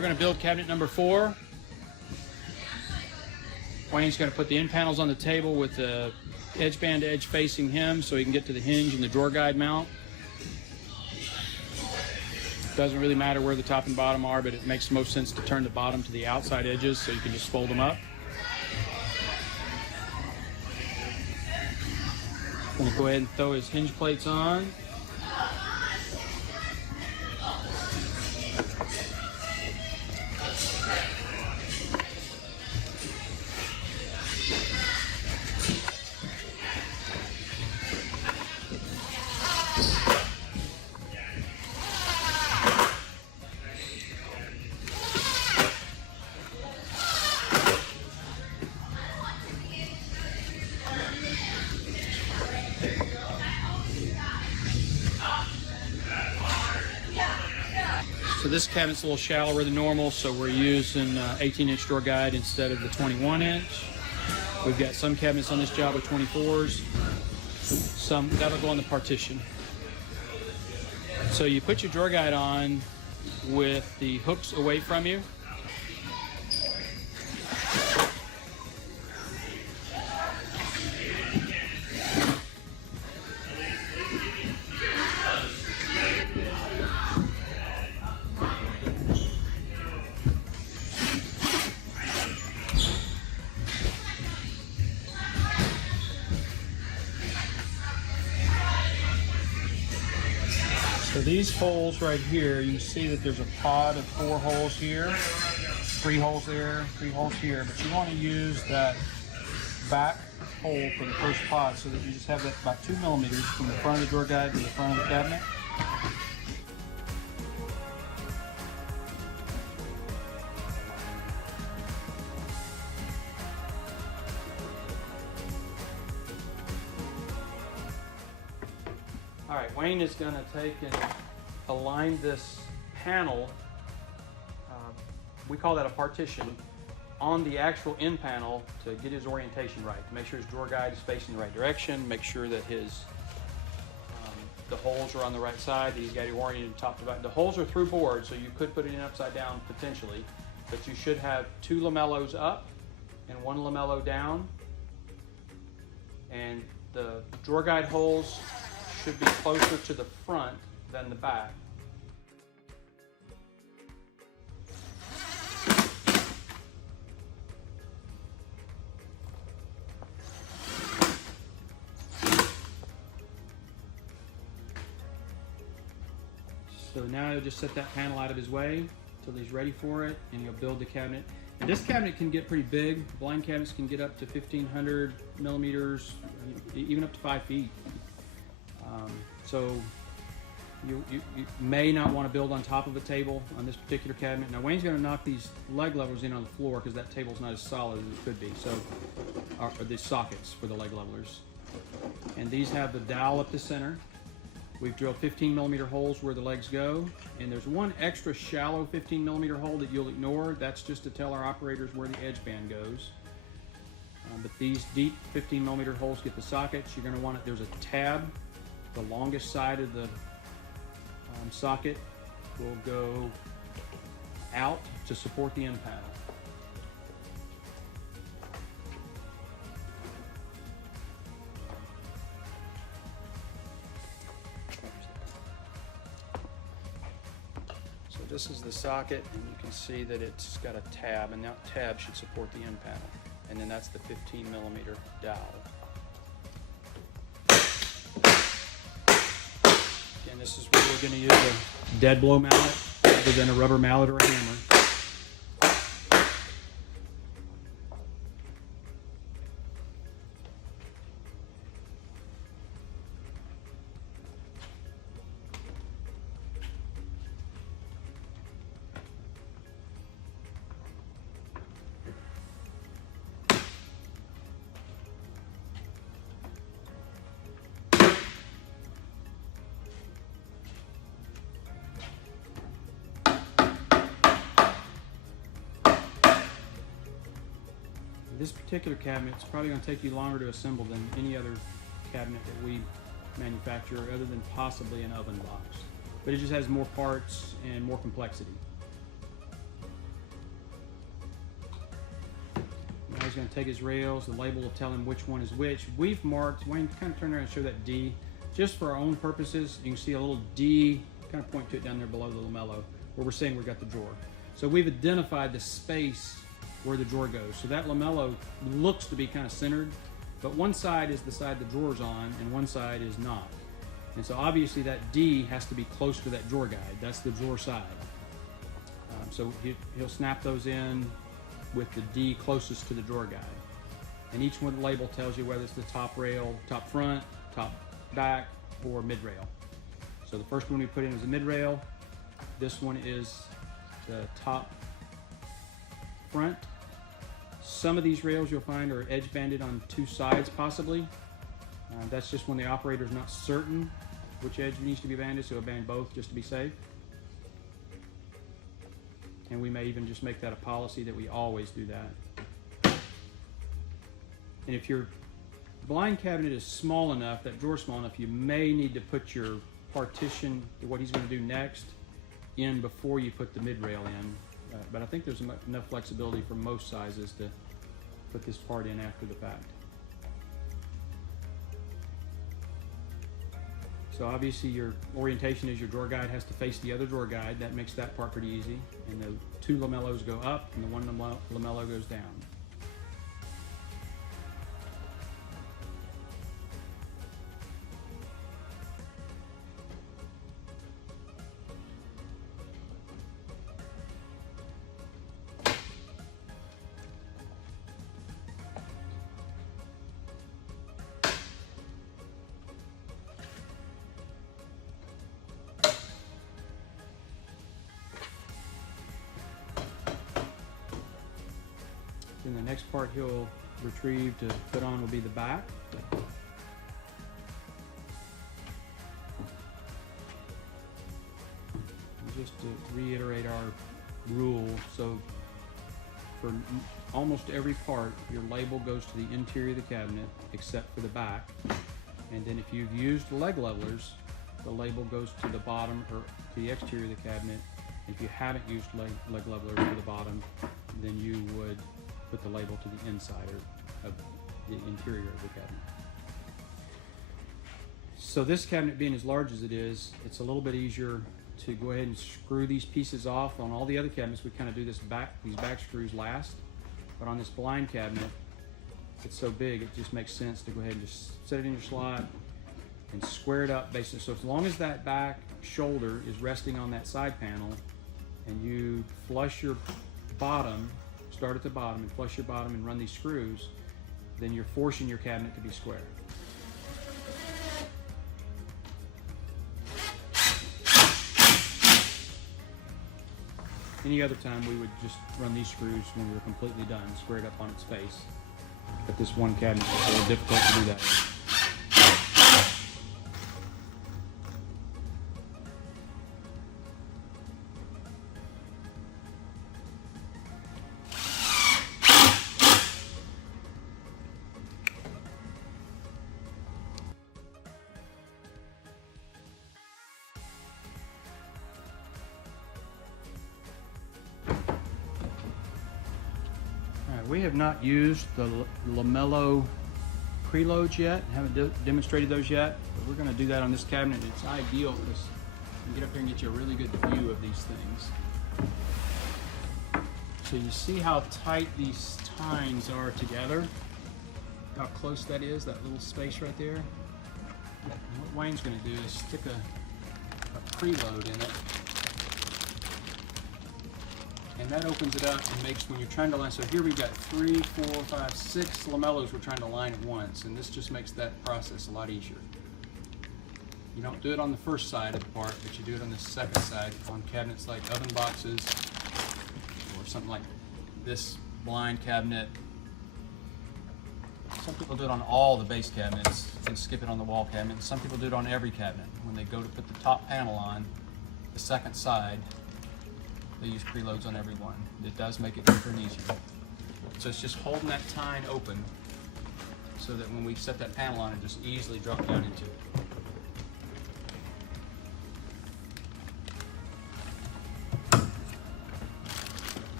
we're going to build cabinet number 4. Wayne's going to put the end panels on the table with the edge band edge facing him so he can get to the hinge and the drawer guide mount. Doesn't really matter where the top and bottom are, but it makes most sense to turn the bottom to the outside edges so you can just fold them up. Going to go ahead and throw his hinge plates on. So this cabinet's a little shallower than normal, so we're using 18-inch drawer guide instead of the 21-inch. We've got some cabinets on this job with 24s. Some that'll go on the partition. So you put your drawer guide on with the hooks away from you. So these holes right here, you can see that there's a pod of 4 holes here, 3 holes there, 3 holes here, but you want to use that back hole for the first pod so that you just have that about 2 millimeters from the front of the drawer guide to the front of the cabinet. All right, Wayne is going to take and align this panel, we call that a partition, on the actual end panel to get his orientation right, to make sure his drawer guide is facing the right direction, make sure that his the holes are on the right side, that he's got it oriented top to bottom. The holes are through board, so you could put it in upside down potentially, but you should have 2 lamellos up and 1 lamello down, and the drawer guide holes should be closer to the front than the back. So now you'll just set that panel out of his way until he's ready for it, and you'll build the cabinet. And this cabinet can get pretty big. Blind cabinets can get up to 1,500 millimeters, even up to 5 feet. So you may not want to build on top of a table on this particular cabinet. Now Wayne's going to knock these leg levelers in on the floor because that table's not as solid as it could be. So, or the sockets for the leg levelers. And these have the dowel up the center. We've drilled 15 millimeter holes where the legs go. And there's one extra shallow 15 millimeter hole that you'll ignore. That's just to tell our operators where the edge band goes. But these deep 15 millimeter holes get the sockets. You're going to want it, there's a tab. The longest side of the socket will go out to support the end panel. So this is the socket, and you can see that it's got a tab, and that tab should support the end panel. And then that's the 15 millimeter dowel. And this is where we're going to use a dead blow mallet rather than a rubber mallet or a hammer. This particular cabinet is probably going to take you longer to assemble than any other cabinet that we manufacture, other than possibly an oven box. But it just has more parts and more complexity. he's going to take his rails. The label will tell him which one is which. We've marked, Wayne, kind of turn around and show that D. Just for our own purposes, you can see a little D, kind of point to it down there below the Lamello, where we're saying we've got the drawer. So we've identified the space where the drawer goes. So that Lamello looks to be kind of centered, but one side is the side the drawer's on, and one side is not. And so obviously that D has to be close to that drawer guide. That's the drawer side. So he'll snap those in with the D closest to the drawer guide. And each one label tells you whether it's the top rail, top front, top back, or mid rail. So the first one we put in is the mid rail. This one is the top front. Some of these rails you'll find are edge banded on two sides possibly. That's just when the operator's not certain which edge needs to be banded, so he'll band both just to be safe. And we may even just make that a policy that we always do that. And if your blind cabinet is small enough, that drawer small enough, you may need to put your partition, what he's going to do next, in before you put the mid rail in. But I think there's enough flexibility for most sizes to put this part in after the fact. So obviously your orientation is your drawer guide has to face the other drawer guide. That makes that part pretty easy. And the two Lamellos go up and the one Lamello goes down. Then the next part he'll retrieve to put on will be the back. And just to reiterate our rule, so for almost every part, your label goes to the interior of the cabinet except for the back. And then if you've used leg levelers, the label goes to the bottom or to the exterior of the cabinet. If you haven't used leg levelers to the bottom, then you would put the label to the inside of the interior of the cabinet. So this cabinet being as large as it is, it's a little bit easier to go ahead and screw these pieces off. On all the other cabinets, we kind of do these back screws last. But on this blind cabinet, it's so big, it just makes sense to go ahead and just set it in your slot and square it up basically. So as long as that back shoulder is resting on that side panel and you flush your bottom, start at the bottom and flush your bottom and run these screws, then you're forcing your cabinet to be square. Any other time we would just run these screws when we were completely done, square it up on its face. But this one cabinet is a little difficult to do that with. We have not used the Lamello preloads yet, haven't demonstrated those yet, but we're going to do that on this cabinet. It's ideal because you can get up here and get you a really good view of these things. So you see how tight these tines are together, how close that is, that little space right there. And what Wayne's going to do is stick a preload in it. And that opens it up and makes, when you're trying to line, so here we've got 3, 4, 5, 6 Lamellos we're trying to line at once, and this just makes that process a lot easier. You don't do it on the first side of the part, but you do it on the second side on cabinets like oven boxes or something like this blind cabinet. Some people do it on all the base cabinets and skip it on the wall cabinet, and some people do it on every cabinet. When they go to put the top panel on, the second side, they use preloads on every one. It does make it quicker and easier. So it's just holding that tine open so that when we set that panel on, it just easily drop down into it.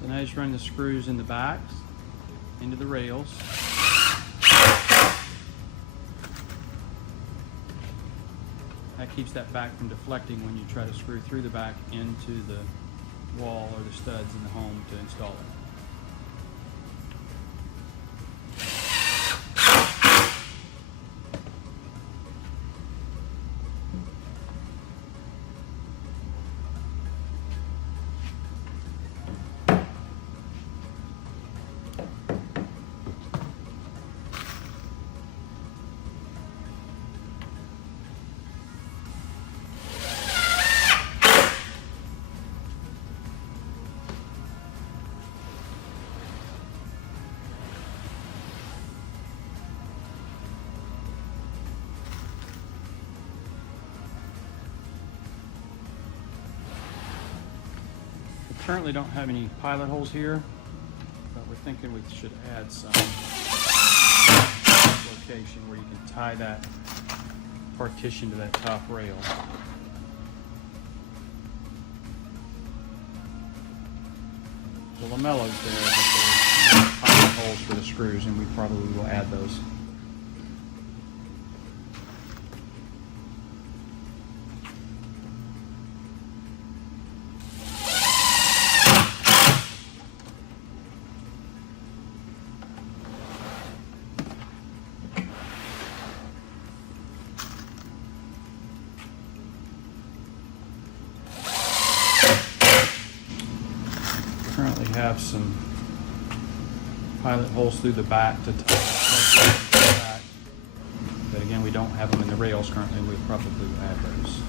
So now just run the screws in the backs into the rails. That keeps that back from deflecting when you try to screw through the back into the wall or the studs in the home to install it. Currently don't have any pilot holes here, but we're thinking we should add some location where you can tie that partition to that top rail. The lamello's there, but there's pilot holes for the screws, and we probably will add those. Currently have some pilot holes through the back to tie the back, but again we don't have them in the rails currently. We'll probably add those.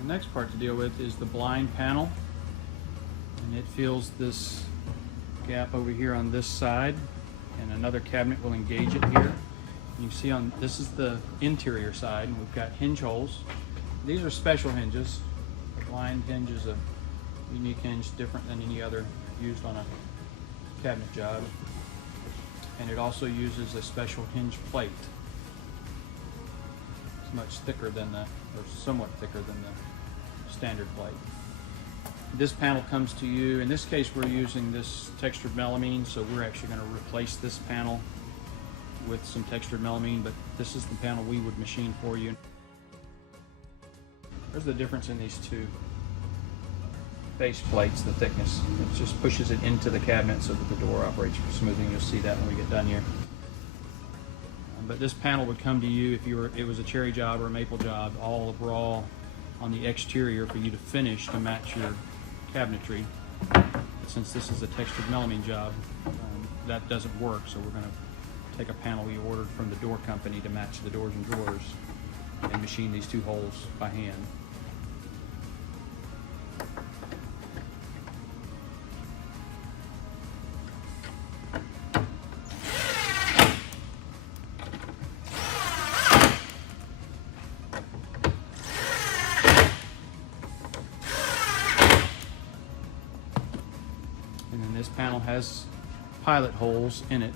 The next part to deal with is the blind panel, and it fills this gap over here on this side, and another cabinet will engage it here. And you see on this is the interior side, and we've got hinge holes. These are special hinges. The blind hinge is a unique hinge, different than any other used on a cabinet job, and it also uses a special hinge plate. It's much thicker than the, or somewhat thicker than the standard plate. This panel comes to you. In this case, we're using this textured melamine, so we're actually going to replace this panel with some textured melamine, but this is the panel we would machine for you. There's the difference in these two base plates, the thickness. It just pushes it into the cabinet so that the door operates smoothly. You'll see that when we get done here. But this panel would come to you if it was a cherry job or a maple job, all raw on the exterior for you to finish to match your cabinetry. Since this is a textured melamine job, that doesn't work, so we're going to take a panel we ordered from the door company to match the doors and drawers and machine these two holes by hand. And then this panel has pilot holes in it.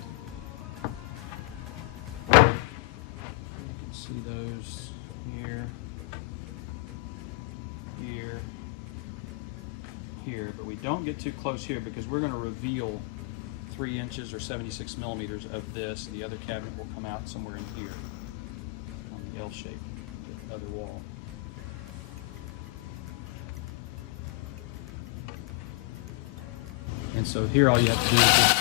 You can see those here, here, here, but we don't get too close here because we're going to reveal 3 inches or 76 millimeters of this. The other cabinet will come out somewhere in here on the L shape, the other wall. And so here all you have to do is just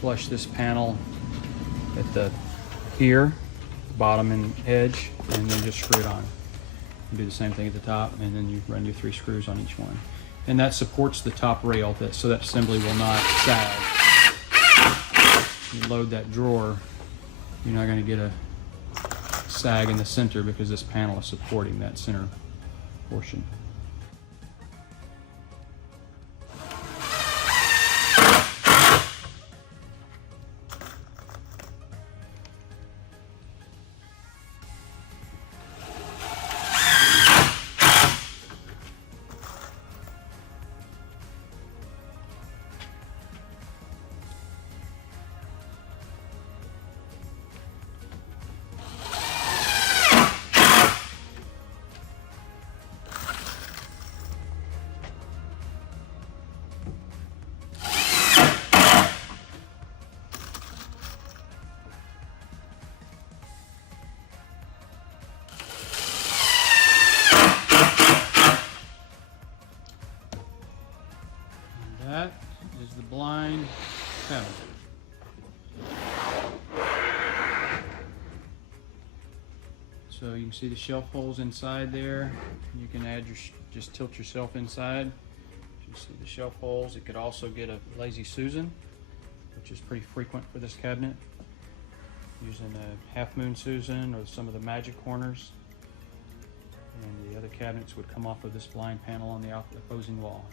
flush this panel at the here, bottom and edge, and then just screw it on. You do the same thing at the top, and then you run your 3 screws on each one. And that supports the top rail, so that assembly will not sag. You load that drawer, you're not going to get a sag in the center because this panel is supporting that center portion. That is the blind cabinet. So you can see the shelf holes inside there. You can add your, just tilt your shelf inside. You see the shelf holes. It could also get a Lazy Susan, which is pretty frequent for this cabinet, using a Half Moon Susan or some of the magic corners. And the other cabinets would come off of this blind panel on the opposing wall.